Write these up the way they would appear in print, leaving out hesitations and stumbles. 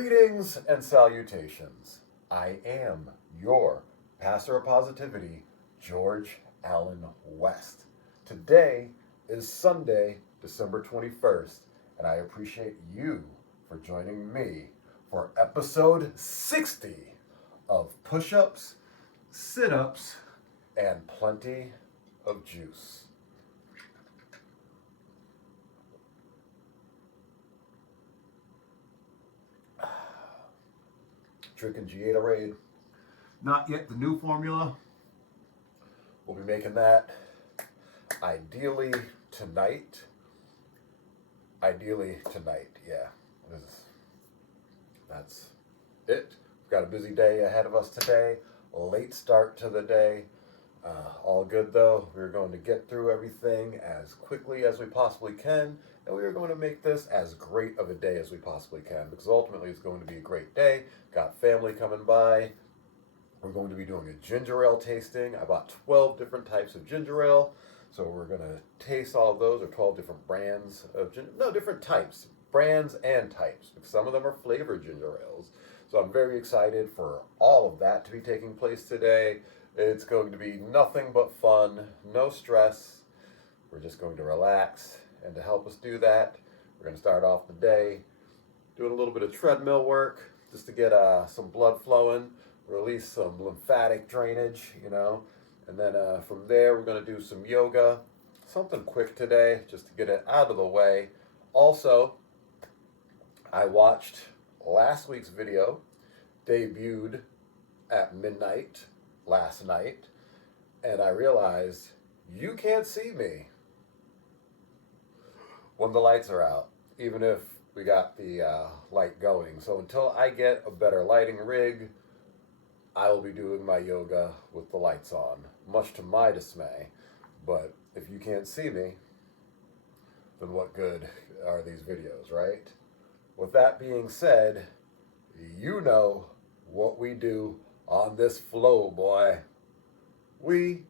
Greetings and salutations. I am your pastor of positivity, George Allen West. Today is Sunday, December 21st, and I appreciate you for joining me for episode 60 of Pushups, Situps, and Plenty of Juice. Drinking Gatorade. Not yet the new formula. We'll be making that ideally tonight. Yeah. That's it. We've got a busy day ahead of us today. A late start to the day. All good though. We're going to get through everything as quickly as we possibly can, and we are going to make this as great of a day as we possibly can, because ultimately it's going to be a great day. Got family coming by. We're going to be doing a ginger ale tasting. I bought 12 different types of ginger ale, so we're going to taste all of those, or 12 different brands of different types, brands and types, because some of them are flavored ginger ales. So I'm very excited for all of that to be taking place today. It's going to be nothing but fun, no stress. We're just going to relax, and to help us do that, we're going to start off the day doing a little bit of treadmill work just to get some blood flowing, release some lymphatic drainage, and then from there we're going to do some yoga, something quick today just to get it out of the way. Also, I watched last week's video, debuted at midnight last night, and I realized you can't see me when the lights are out, even if we got the light going. So until I get a better lighting rig, I will be doing my yoga with the lights on, much to my dismay. But if you can't see me, then what good are these videos, right? With that being said, you know what we do on this flow, boy. We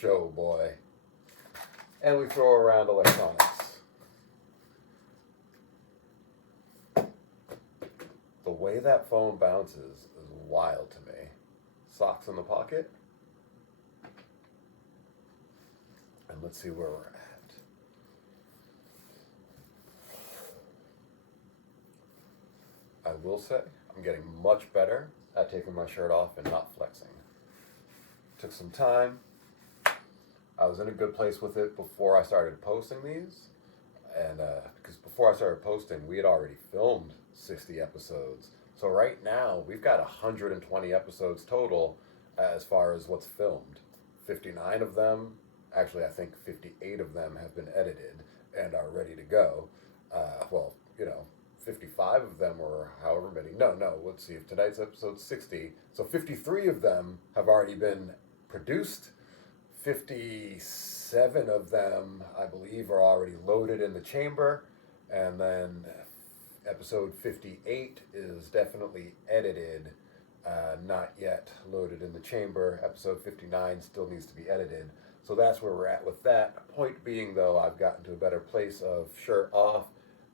show, boy. And we throw around electronics. The way that phone bounces is wild to me. Socks in the pocket. And let's see where we're at. I will say, I'm getting much better at taking my shirt off and not flexing. Took some time. I was in a good place with it before I started posting these. And because before I started posting, we had already filmed 60 episodes. So right now, we've got 120 episodes total as far as what's filmed. 59 of them, actually I think 58 of them have been edited and are ready to go. 55 of them, or however many. No, let's see, if tonight's episode 60, so 53 of them have already been produced. 57 of them, I believe, are already loaded in the chamber, and then episode 58 is definitely edited, not yet loaded in the chamber. Episode 59 still needs to be edited. So that's where we're at with that. Point being, though, I've gotten to a better place of shirt off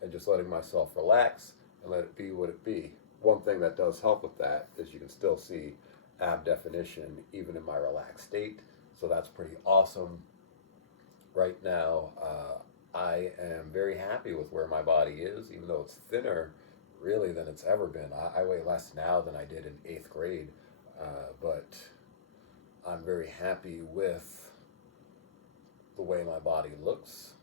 and just letting myself relax and let it be what it be. One thing that does help with that is you can still see ab definition even in my relaxed state. So that's pretty awesome. Right now, I am very happy with where my body is, even though it's thinner, really, than it's ever been. I weigh less now than I did in 8th grade, but I'm very happy with the way my body looks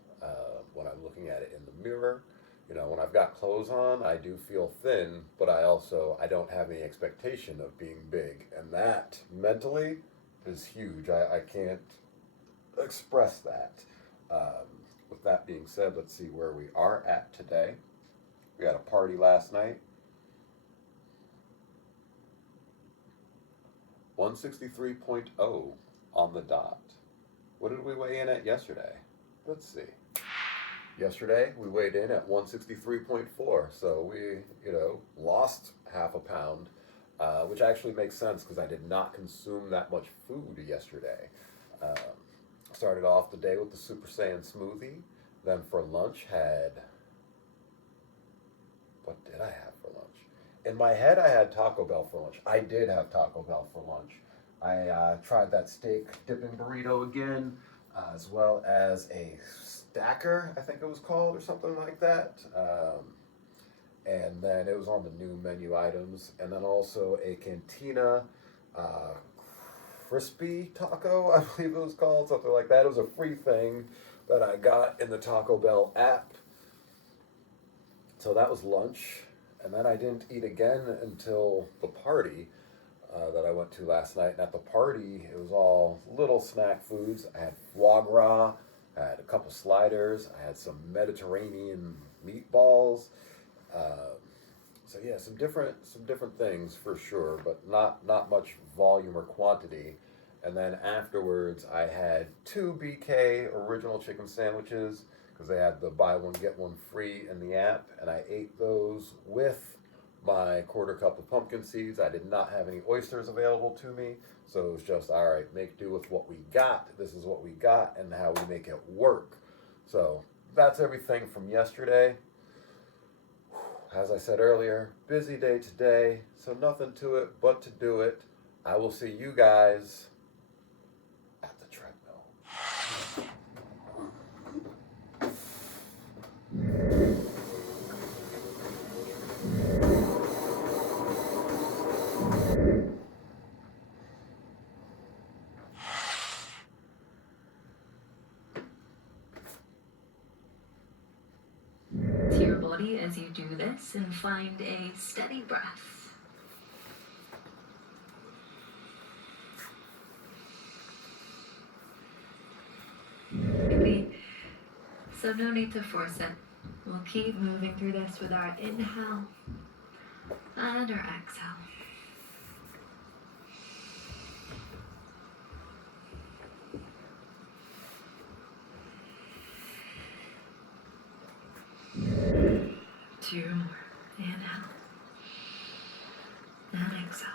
when I'm looking at it in the mirror. When I've got clothes on, I do feel thin, but I don't have any expectation of being big. And that, mentally, is huge. I can't express that. With that being said, let's see where we are at today. We had a party last night. 163.0 on the dot. What did we weigh in at yesterday? Let's see. Yesterday, we weighed in at 163.4, so we, lost half a pound, which actually makes sense because I did not consume that much food yesterday. Started off the day with the Super Saiyan smoothie, then for lunch had, what did I have for lunch? In my head, I had Taco Bell for lunch. I did have Taco Bell for lunch. I tried that steak dipping burrito again, as well as a stacker, I think it was called, or something like that. And then it was on the new menu items. And then also a cantina uh, crispy taco, I believe it was called, something like that. It was a free thing that I got in the Taco Bell app. So that was lunch. And then I didn't eat again until the party that I went to last night. And at the party, it was all little snack foods. I had foie gras, I had a couple sliders, I had some Mediterranean meatballs. Um, so yeah, some different things for sure, but not much volume or quantity. And then afterwards, I had two BK original chicken sandwiches because they had the buy one get one free in the app, and I ate those with my quarter cup of pumpkin seeds. I did not have any oysters available to me, so it was just all right. Make do with what we got. This is what we got, and how we make it work. So that's everything from yesterday. As I said earlier, busy day today, so nothing to it but to do it. I will see you guys at the treadmill. To your body as you do this and find a steady breath. Maybe. So no need to force it. We'll keep moving through this with our inhale and our exhale. Two more. Inhale and exhale.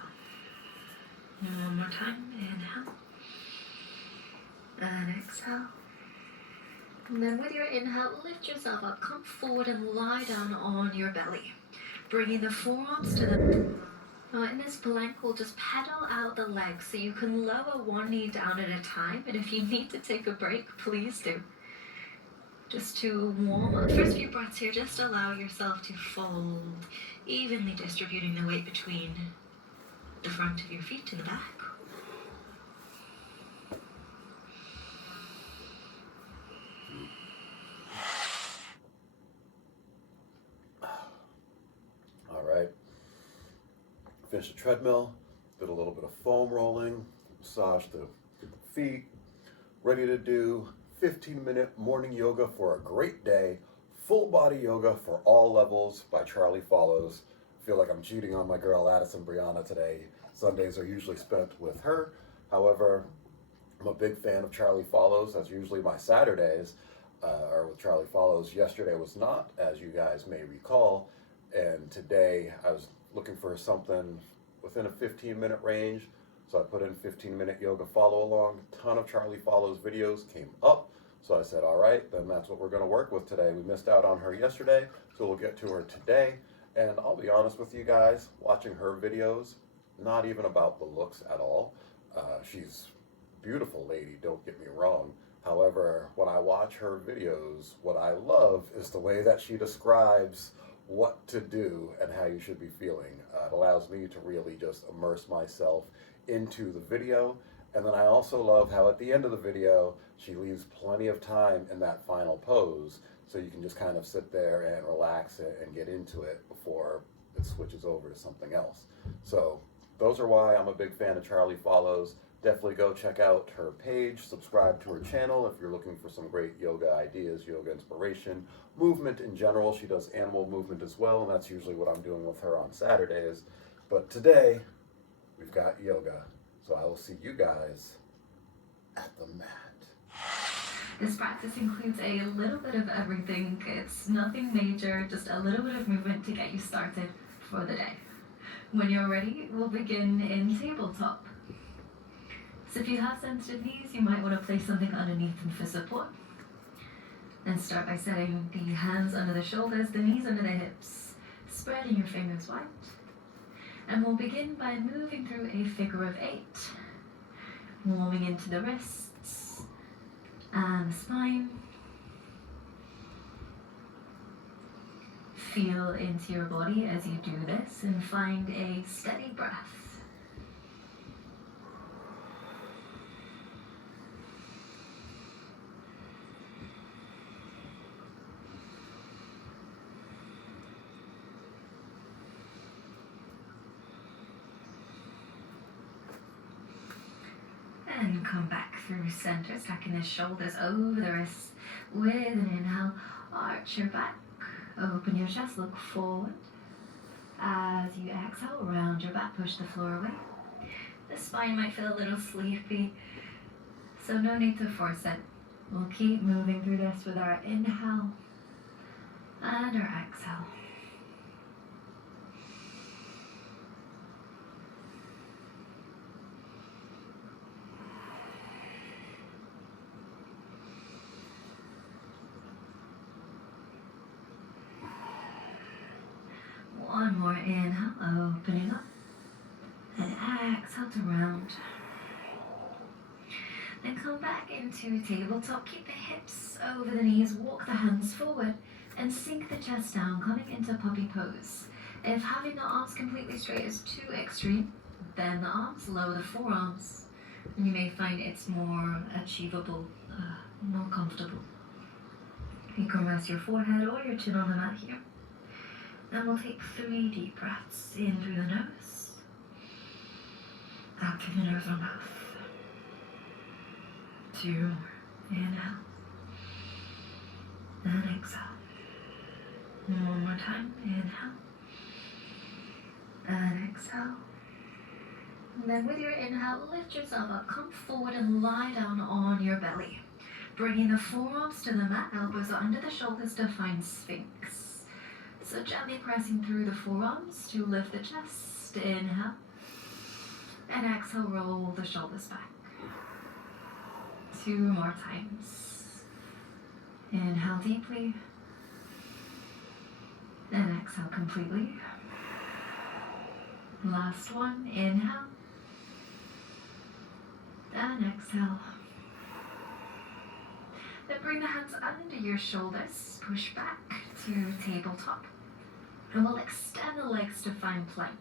And one more time. Inhale and exhale. And then with your inhale, lift yourself up. Come forward and lie down on your belly. Bringing the forearms to the... Now in this plank, we'll just pedal out the legs so you can lower one knee down at a time. And if you need to take a break, please do. Just to warm up. First few breaths here, just allow yourself to fold, evenly distributing the weight between the front of your feet and the back. All right. Finished the treadmill, did a little bit of foam rolling, massaged the feet, ready to do 15-minute morning yoga for a great day, full body yoga for all levels by Charlie Follows. I feel like I'm cheating on my girl Addison Brianna today. Sundays are usually spent with her. However, I'm a big fan of Charlie Follows. That's usually my Saturdays are with Charlie Follows. Yesterday was not, as you guys may recall, and today I was looking for something within a 15-minute range. So I put in 15-minute yoga follow along. A ton of Charlie Follows videos came up. So I said, all right, then that's what we're going to work with today. We missed out on her yesterday, so we'll get to her today. And I'll be honest with you guys, watching her videos, not even about the looks at all. She's a beautiful lady, don't get me wrong. However, when I watch her videos, what I love is the way that she describes what to do and how you should be feeling. It allows me to really just immerse myself into the video. And then I also love how at the end of the video, she leaves plenty of time in that final pose so you can just kind of sit there and relax it and get into it before it switches over to something else. So those are why I'm a big fan of Charlie Follows. Definitely go check out her page, subscribe to her channel if you're looking for some great yoga ideas, yoga inspiration, movement in general. She does animal movement as well, and that's usually what I'm doing with her on Saturdays. But today, we've got yoga. So I will see you guys at the mat. This practice includes a little bit of everything. It's nothing major, just a little bit of movement to get you started for the day. When you're ready, we'll begin in tabletop. So if you have sensitive knees, you might want to place something underneath them for support. And start by setting the hands under the shoulders, the knees under the hips, spreading your fingers wide. And we'll begin by moving through a figure of 8, warming into the wrists and the spine. Feel into your body as you do this and find a steady breath. And come back through center, stacking the shoulders over the wrists. With an inhale, arch your back, open your chest, look forward. As you exhale, round your back, push the floor away. The spine might feel a little sleepy, so no need to force it. We'll keep moving through this with our inhale and our exhale. One more inhale, opening up, and exhale to round. Then come back into tabletop, keep the hips over the knees, walk the hands forward, and sink the chest down, coming into puppy pose. If having the arms completely straight is too extreme, then the arms, lower the forearms, and you may find it's more achievable, more comfortable. You can rest your forehead or your chin on the mat here. And we'll take 3 deep breaths in through the nose, out through the nose or mouth. 2 more. Inhale. And exhale. One more time. Inhale. And exhale. And then with your inhale, lift yourself up. Come forward and lie down on your belly. Bringing the forearms to the mat, elbows are under the shoulders to find Sphinx. So gently pressing through the forearms to lift the chest. Inhale. And exhale, roll the shoulders back. 2 more times. Inhale deeply. And exhale completely. Last one. Inhale. And exhale. Then bring the hands under your shoulders. Push back to tabletop. And we'll extend the legs to find plank.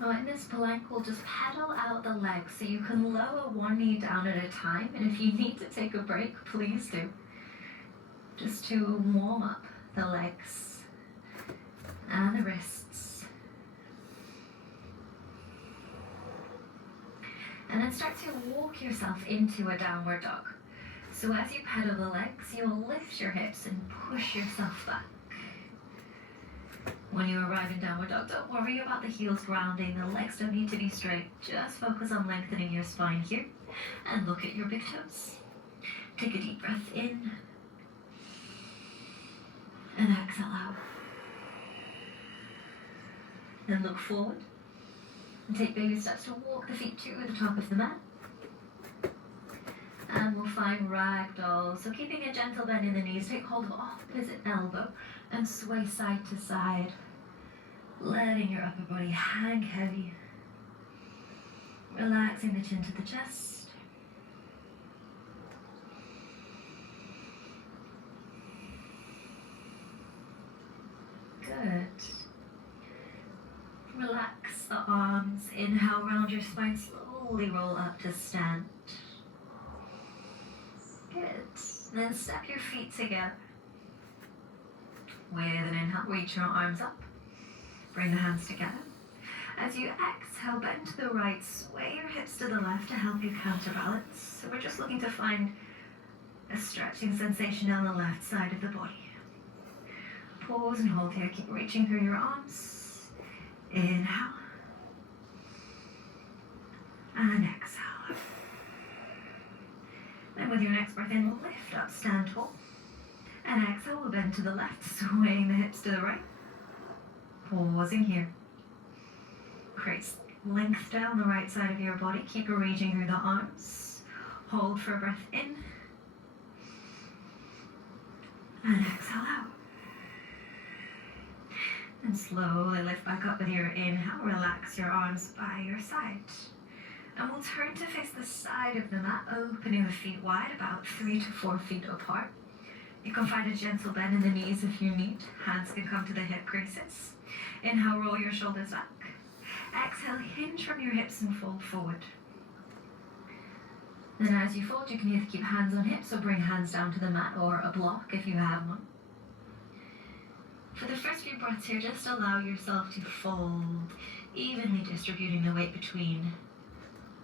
Now in this plank, we'll just pedal out the legs so you can lower one knee down at a time. And if you need to take a break, please do. Just to warm up the legs and the wrists. And then start to walk yourself into a downward dog. So as you pedal the legs, you'll lift your hips and push yourself back. When you arrive in downward dog, don't worry about the heels grounding. The legs don't need to be straight. Just focus on lengthening your spine here. And look at your big toes. Take a deep breath in. And exhale out. Then look forward. And take baby steps to walk the feet to the top of the mat. And we'll find ragdoll. So keeping a gentle bend in the knees, take hold of opposite elbow and sway side to side. Letting your upper body hang heavy. Relaxing the chin to the chest. Good. Relax the arms. Inhale, round your spine. Slowly roll up to stand. Good. Then step your feet together. With an inhale, reach your arms up. Bring the hands together. As you exhale, bend to the right, sway your hips to the left to help you counterbalance. So we're just looking to find a stretching sensation on the left side of the body. Pause and hold here. Keep reaching through your arms. Inhale. And exhale. Then with your next breath in, lift up, stand tall. And exhale, we'll bend to the left, swaying the hips to the right. Pausing here. Create length down the right side of your body. Keep reaching through the arms. Hold for a breath in. And exhale out. And slowly lift back up with your inhale. Relax your arms by your side. And we'll turn to face the side of the mat, opening the feet wide, about 3 to 4 feet apart. You can find a gentle bend in the knees if you need. Hands can come to the hip creases. Inhale, roll your shoulders back. Exhale, hinge from your hips and fold forward. Then as you fold, you can either keep hands on hips or bring hands down to the mat or a block if you have one. For the first few breaths here, just allow yourself to fold, evenly distributing the weight between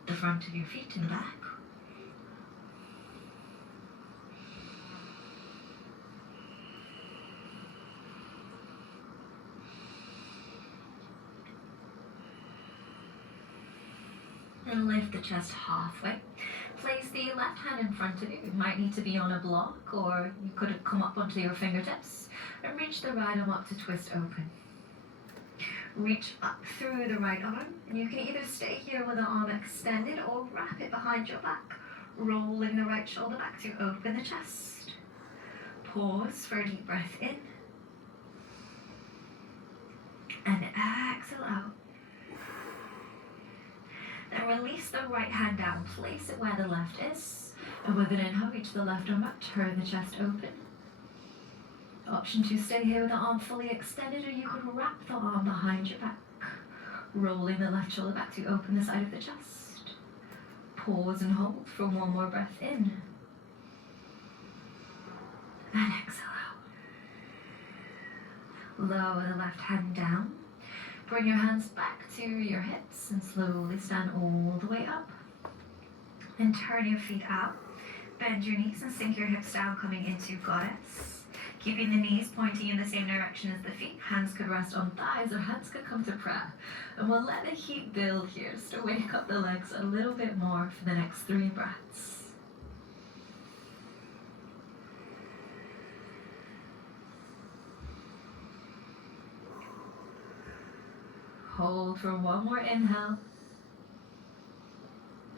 the front of your feet and the back. And lift the chest halfway. Place the left hand in front of you. It might need to be on a block, or you could come up onto your fingertips and reach the right arm up to twist open. Reach up through the right arm, and you can either stay here with the arm extended or wrap it behind your back, rolling the right shoulder back to open the chest. Pause for a deep breath in, and exhale out. Then release the right hand down, place it where the left is, and with an inhale, reach the left arm up, turn the chest open. Option to stay here with the arm fully extended, or you could wrap the arm behind your back, rolling the left shoulder back to open the side of the chest. Pause and hold for one more breath in, and exhale out. Lower the left hand down. Bring your hands back to your hips and slowly stand all the way up. And turn your feet out. Bend your knees and sink your hips down, coming into goddess. Keeping the knees pointing in the same direction as the feet. Hands could rest on thighs or hands could come to prayer. And we'll let the heat build here just to wake up the legs a little bit more for the next 3 breaths. Hold for one more inhale.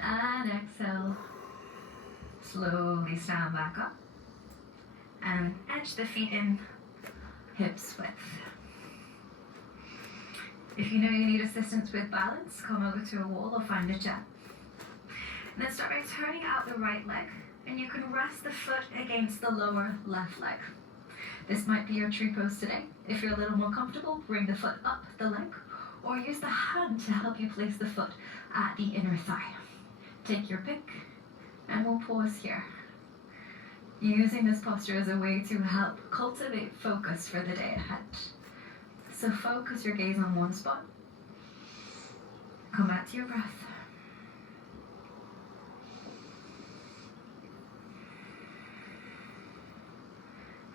And exhale. Slowly stand back up. And edge the feet in, hips width. If you know you need assistance with balance, come over to a wall or find a chair. And then start by turning out the right leg, and you can rest the foot against the lower left leg. This might be your tree pose today. If you're a little more comfortable, bring the foot up the leg, or use the hand to help you place the foot at the inner thigh. Take your pick, and we'll pause here. Using this posture as a way to help cultivate focus for the day ahead. So focus your gaze on one spot. Come back to your breath.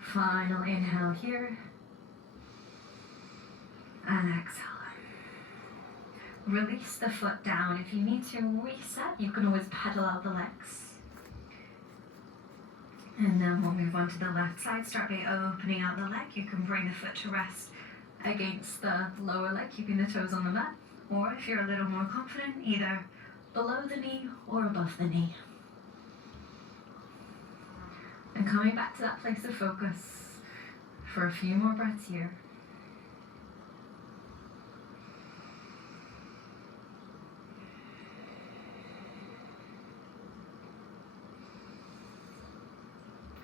Final inhale here. And exhale. Release the foot down. If you need to reset, you can always pedal out the legs. And then we'll move on to the left side. Start by opening out the leg. You can bring the foot to rest against the lower leg, keeping the toes on the mat. Or if you're a little more confident, either below the knee or above the knee. And coming back to that place of focus for a few more breaths here.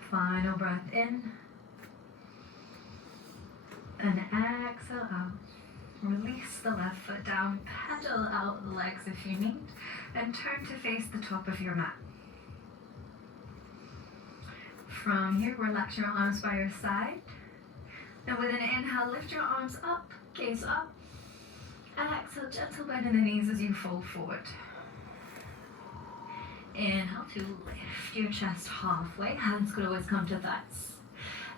Final breath in, and exhale out. Release the left foot down, pedal out the legs if you need, and turn to face the top of your mat. From here, relax your arms by your side. And with an inhale, lift your arms up, gaze up, and exhale, gentle bend in the knees as you fold forward. Inhale to lift your chest halfway. Hands could always come to thighs.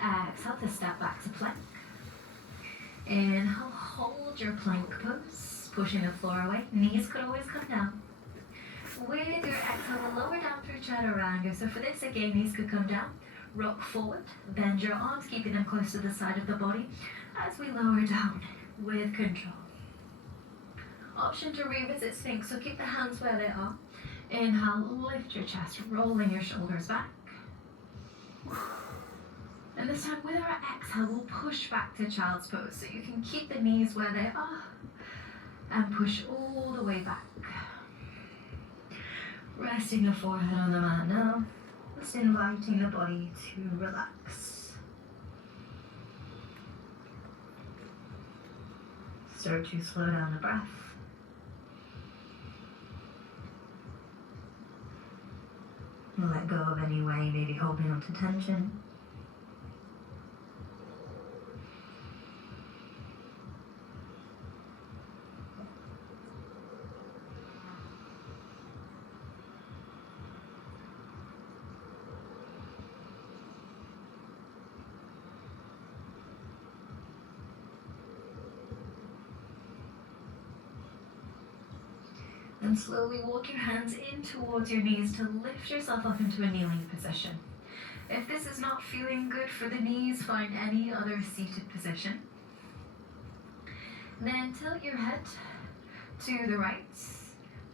Exhale to step back to plank. Inhale, hold your plank pose, pushing the floor away. Knees could always come down. With your exhale, we'll lower down through chaturanga. So for this, again, knees could come down. Rock forward, bend your arms, keeping them close to the side of the body as we lower down with control. Option to revisit Sphinx, so keep the hands where they are. Inhale, lift your chest, rolling your shoulders back. And this time with our exhale, we'll push back to child's pose. So you can keep the knees where they are and push all the way back. Resting the forehead on the mat now, just inviting the body to relax. Start to slow down the breath. Let go of any way you may be holding on to tension. And slowly walk your hands in towards your knees to lift yourself up into a kneeling position. If this is not feeling good for the knees, find any other seated position. Then tilt your head to the right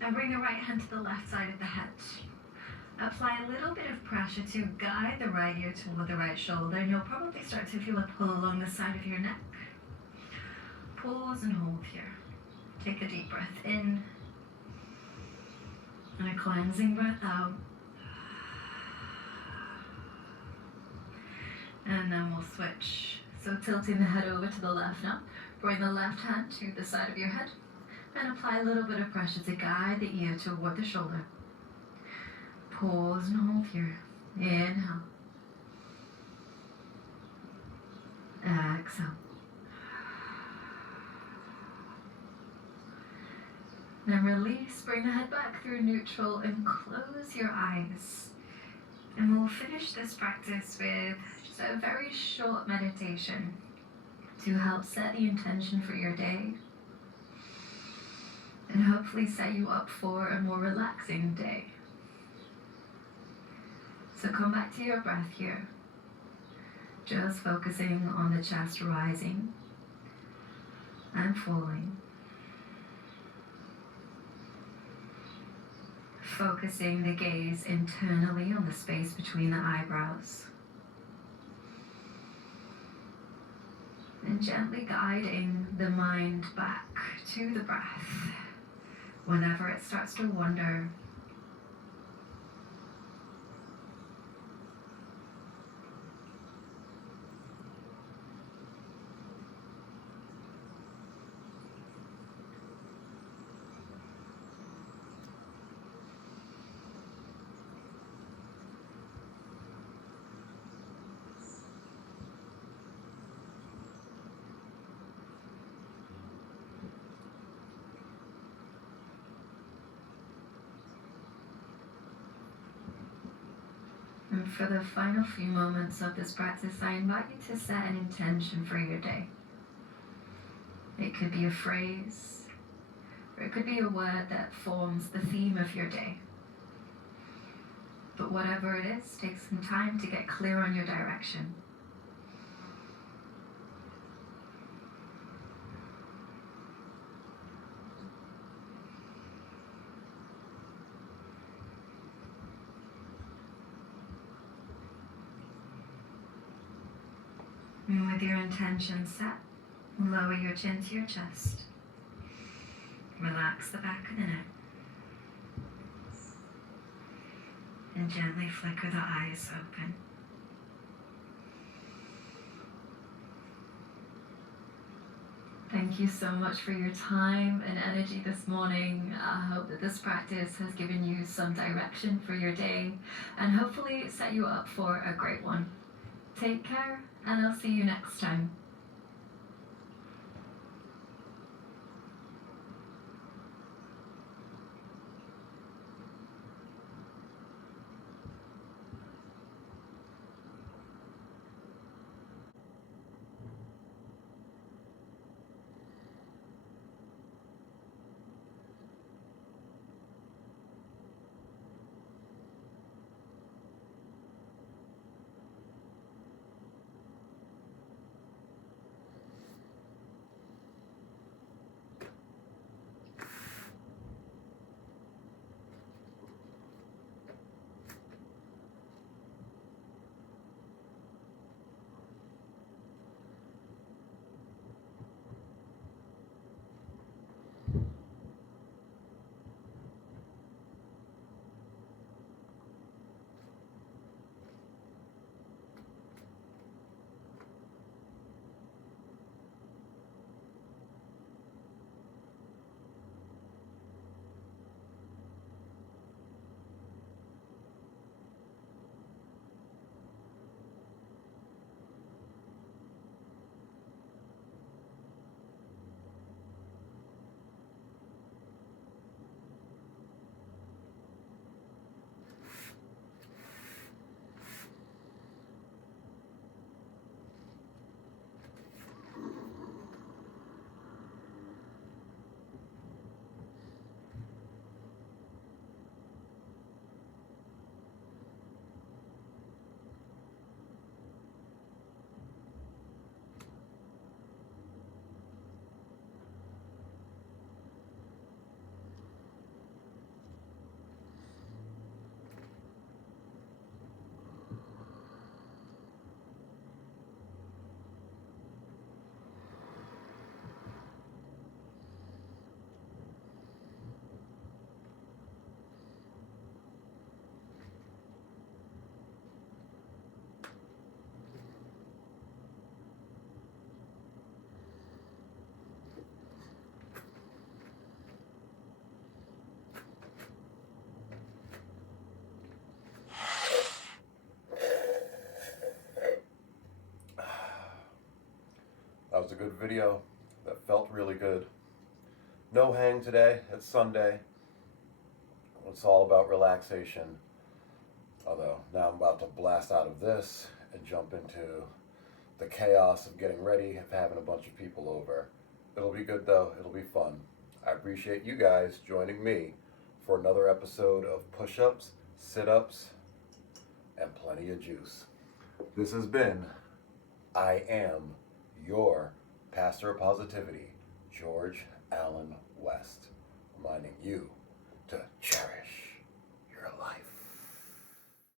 and bring the right hand to the left side of the head. Apply a little bit of pressure to guide the right ear toward the right shoulder, and you'll probably start to feel a pull along the side of your neck. Pause and hold here. Take a deep breath in and a cleansing breath out. And then we'll switch. So tilting the head over to the left now. Bring the left hand to the side of your head and apply a little bit of pressure to guide the ear toward the shoulder. Pause and hold here. Inhale. Exhale. Then release, bring the head back through neutral and close your eyes. And we'll finish this practice with just a very short meditation to help set the intention for your day and hopefully set you up for a more relaxing day. So come back to your breath here, just focusing on the chest rising and falling. Focusing the gaze internally on the space between the eyebrows. And gently guiding the mind back to the breath whenever it starts to wander. And for the final few moments of this practice, I invite you to set an intention for your day. It could be a phrase, or it could be a word that forms the theme of your day. But whatever it is, take some time to get clear on your direction. And with your intention set, lower your chin to your chest. Relax the back of the neck. And gently flicker the eyes open. Thank you so much for your time and energy this morning. I hope that this practice has given you some direction for your day and hopefully set you up for a great one. Take care, and I'll see you next time. was a good video. That felt really good. No hang today. It's Sunday. It's all about relaxation. Although now I'm about to blast out of this and jump into the chaos of getting ready, of having a bunch of people over. It'll be good though. It'll be fun. I appreciate you guys joining me for another episode of Push-Ups, Sit-Ups, and plenty of juice. This has been I Am Your Pastor of Positivity, George Allen West, reminding you to cherish